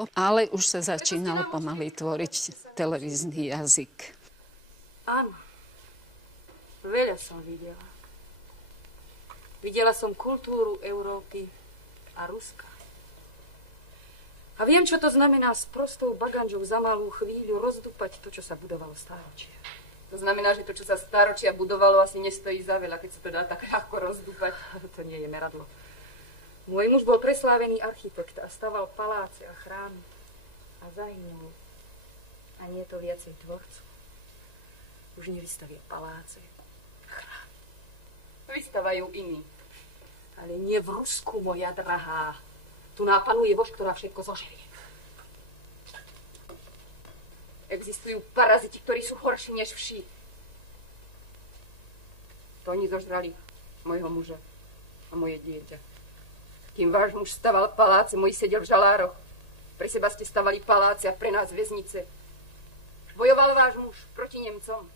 to, ale už sa začínal pomaly tvoriť televízny jazyk. Áno, veľa som videla. Videla som kultúru Európy a Ruska. A viem, čo to znamená s prostou baganžou za malú chvíľu rozdúpať to, čo sa budovalo stáročia. To znamená, že to, čo sa stáročia budovalo, asi nestojí za veľa, keď sa to dá tak ľahko rozdúpať. To nie je meradlo. Môj muž bol preslávený architekt a staval paláce a chrámy. A zahynul. A nie je to viacej tvorcu. Už nevystavia paláce, chrámy. Vystavajú iní. Ale nie v Rusku, moja drahá. Tu nápanuje vož, ktorá všetko zožerie. Existujú paraziti, ktorí sú horší než vši. To oni zožrali mojho muža a moje dieťa. Kým váš muž staval paláce, môj sedel v žalároch. Pre seba ste stavali paláce a pre nás väznice. Bojoval váš muž proti Nemcom.